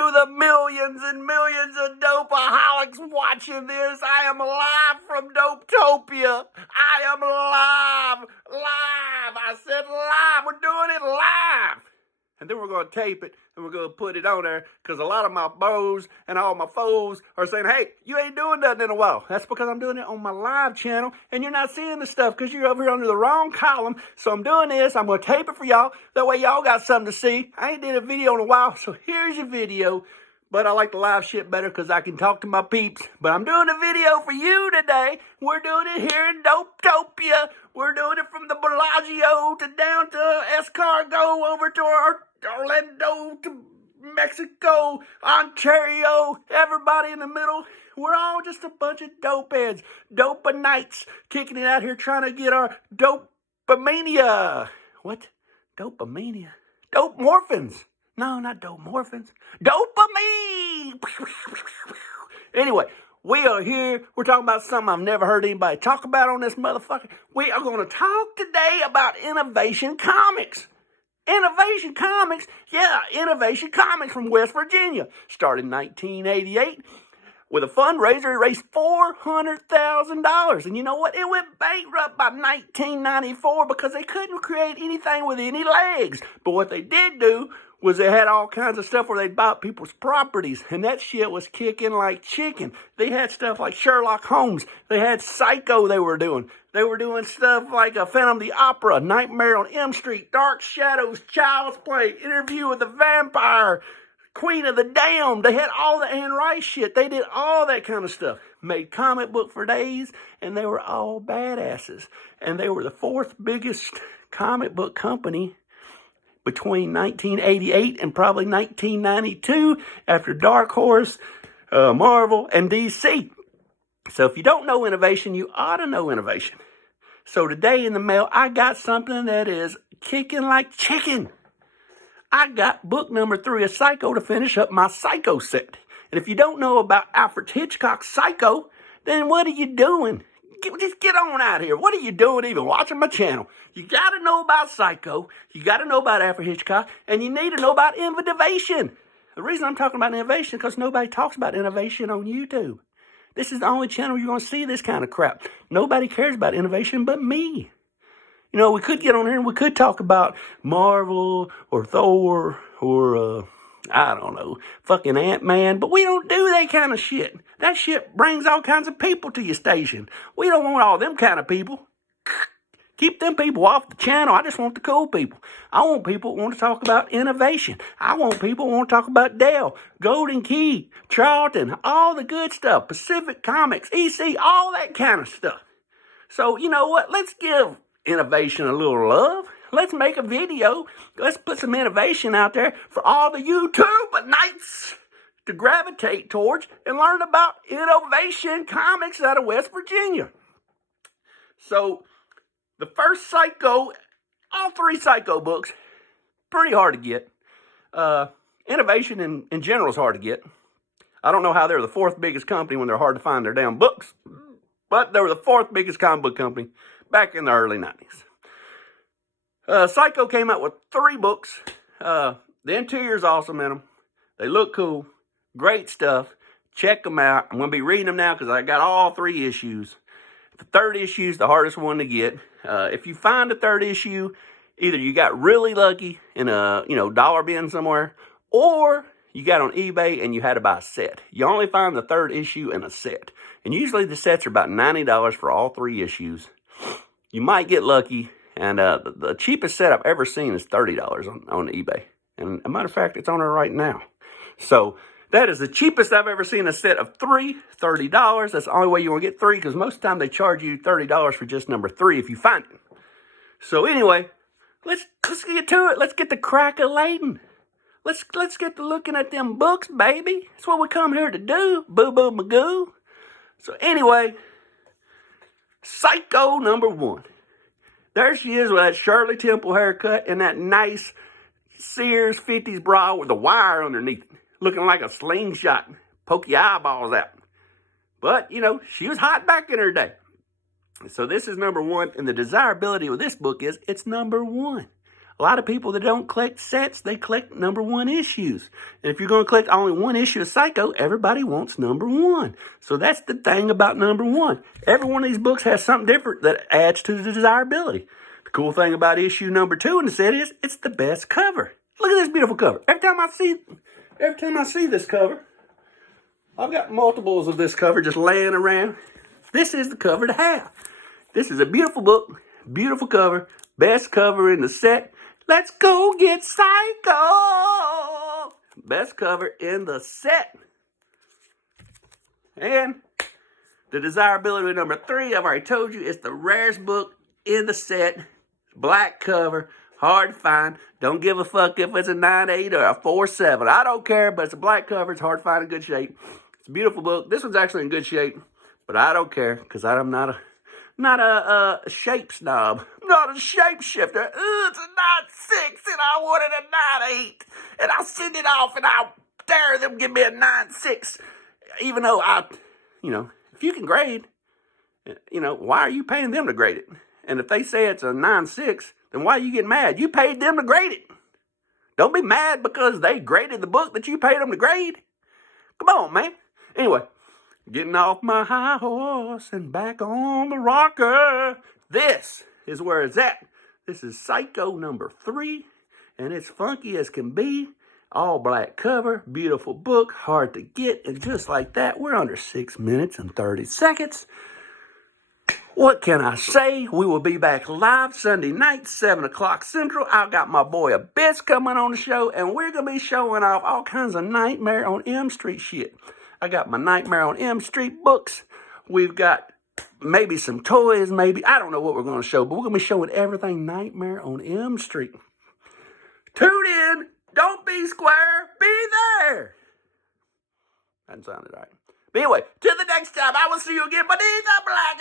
To the millions and millions of dopeaholics watching this, I am live from Dopetopia. I am live. I said live. We're doing it live. And then we're going to tape it, and we're going to put it on there, because a lot of my bros and all my foes are saying, hey, you ain't doing nothing in a while. That's because I'm doing it on my live channel, and you're not seeing the stuff because you're over here under the wrong column. So I'm doing this. I'm going to tape it for y'all. That way y'all got something to see. I ain't did a video in a while, so here's your video. But I like the live shit better because I can talk to my peeps. But I'm doing a video for you today. We're doing it here in Dopetopia. We're doing it from the Bellagio to down to Escargot over to Orlando to Mexico, Ontario, everybody in the middle. We're all just a bunch of dope heads, dopamites, kicking it out here trying to get our dopamania. What? Dopamania? Dope morphins. No, not dope morphins. Dopamine! Anyway, we are here. We're talking about something I've never heard anybody talk about on this motherfucker. We are going to talk today about Innovation Comics. Innovation Comics, Innovation Comics from West Virginia. Started in 1988 with a fundraiser. It raised $400,000. And you know what? It went bankrupt by 1994 because they couldn't create anything with any legs. But what they did do was they had all kinds of stuff where they'd buy people's properties, and that shit was kicking like chicken. They had stuff like Sherlock Holmes. They had Psycho they were doing. They were doing stuff like Phantom of the Opera, Nightmare on Elm Street, Dark Shadows, Child's Play, Interview with the Vampire, Queen of the Damned. They had all the Anne Rice shit. They did all that kind of stuff. Made comic book for days, and they were all badasses. And they were the fourth biggest comic book company between 1988 and probably 1992 after Dark Horse, Marvel, and DC. So if you don't know Innovation, you ought to know Innovation. So today in the mail, I got something that is kicking like chicken. I got book number 3 of Psycho to finish up my Psycho set. And if you don't know about Alfred Hitchcock's Psycho, then what are you doing? Just get on out here. What are you doing even watching my channel? You got to know about Psycho. You got to know about Alfred Hitchcock. And you need to know about innovation. The reason I'm talking about innovation is because nobody talks about innovation on YouTube. This is the only channel you're going to see this kind of crap. Nobody cares about innovation but me. You know, we could get on here and we could talk about Marvel or Thor or, I don't know, fucking Ant-Man, but we don't do that kind of shit. That shit brings all kinds of people to your station. We don't want all them kind of people. Keep them people off the channel. I just want the cool people. I want people who want to talk about innovation. I want people who want to talk about Dell, Golden Key, Charlton, all the good stuff, Pacific Comics, EC, all that kind of stuff. So, you know what? Let's give innovation a little love. Let's make a video. Let's put some innovation out there for all the YouTube-nites to gravitate towards and learn about Innovation Comics out of West Virginia. So, the first Psycho, all 3 Psycho books, pretty hard to get. Innovation in general is hard to get. I don't know how they're the 4th biggest company when they're hard to find their damn books, but they were the 4th biggest comic book company back in the early 90s. Psycho came out with 3 books. The interior's awesome in them. They look cool. Great stuff. Check them out. I'm going to be reading them now because I got all 3 issues. The 3rd issue is the hardest one to get. If you find the 3rd issue, either you got really lucky in a dollar bin somewhere, or you got on eBay and you had to buy a set. You only find the 3rd issue in a set. And usually the sets are about $90 for all 3 issues. You might get lucky. And the cheapest set I've ever seen is $30 on eBay. And as a matter of fact, it's on there right now. So that is the cheapest I've ever seen a set of 3, $30. That's the only way you want to get 3 because most of the time they charge you $30 for just number 3 if you find it. So anyway, let's get to it. Let's get the crack-a-lating. Let's get to looking at them books, baby. That's what we come here to do, boo-boo magoo. So anyway, Psycho number 1. There she is with that Shirley Temple haircut and that nice Sears 50s bra with the wire underneath it, looking like a slingshot, poke your eyeballs out. But, she was hot back in her day. So this is number 1, and the desirability of this book is it's number 1. A lot of people that don't collect sets, they collect #1 issues. And if you're going to collect only one issue of Psycho, everybody wants #1. So that's the thing about #1. Every one of these books has something different that adds to the desirability. The cool thing about issue #2 in the set is it's the best cover. Look at this beautiful cover. Every time I see this cover, I've got multiples of this cover just laying around. This is the cover to have. This is a beautiful book, beautiful cover, best cover in the set. Let's go get Psycho! Best cover in the set. And the desirability #3, I've already told you, it's the rarest book in the set. Black cover, hard to find. Don't give a fuck if it's a 9.8 or a 4.7. I don't care, but it's a black cover. It's hard to find in good shape. It's a beautiful book. This one's actually in good shape, but I don't care because I'm not a shape snob. I'm not a shapeshifter. It's a 9.6 and I wanted a 9.8. And I'll send it off and I'll dare them give me a 9.6. Even though if you can grade, why are you paying them to grade it? And if they say it's a 9.6, then why are you getting mad? You paid them to grade it. Don't be mad because they graded the book that you paid them to grade. Come on, man. Anyway, getting off my high horse and back on the rocker. This is where it's at. This is Psycho #3, and it's funky as can be. All black cover, beautiful book, hard to get, and just like that, we're under 6 minutes and 30 seconds. What can I say? We will be back live Sunday night, 7 o'clock Central. I've got my boy Abyss coming on the show, and we're going to be showing off all kinds of Nightmare on Elm Street shit. I got my Nightmare on Elm Street books. We've got maybe some toys, maybe. I don't know what we're going to show, but we're going to be showing everything Nightmare on Elm Street. Tune in. Don't be square. Be there. That sounded right. But anyway, till the next time, I will see you again. But these are black